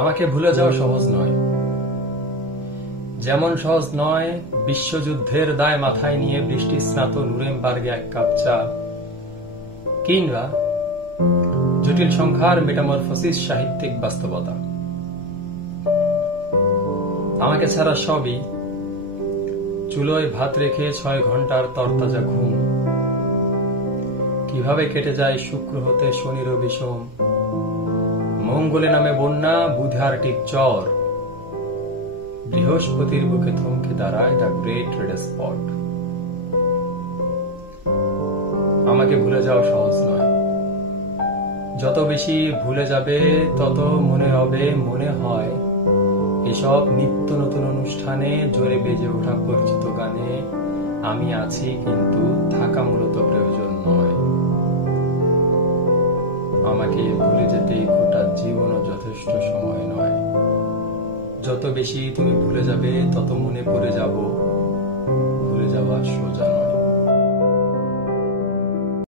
আমাকে ভুলে যাওয়া সহজ নয়, যেমন সহজ নয় বিশ্বযুদ্ধের দায় মাথায় নিয়ে বৃষ্টি স্নাত নুরেমবার্গে এক কাপ চা, কিংবা জটিল সংখ্যার মেটামরফোসিস সাহিত্যিক বাস্তবতা। আমাকে ছাড়া সবই, চুলোয় ভাত রেখে 6 ঘন্টার তরতাজা ঘুম, কিভাবে কেটে যায় শুক্র হতে শনি রবি সোম, মঙ্গলে নামে বন্যা, বুধে আর্টিক জ্বর, বৃহস্পতির বুকে থমকে দাঁড়ায় দ্য গ্রেট রেড স্পট। আমাকে ভুলে যাওয়া সহজ নয়, যত বেশি ভুলে যাবে তত মনে হবে, মনে হয় এসব নিত্য নতুন অনুষ্ঠানে জোরে বেজে ওঠা পরিচিত গানে আমি আছি, কিন্তু থাকা মূলত প্রয়োজন নয়। আমাকে ভুলে যেতে গোটা জীবনও যথেষ্ট সময় নয়। যত বেশি তুমি ভুলে যাবে তত মনে পড়ে যাব ভুলে যাওয়া সোজা।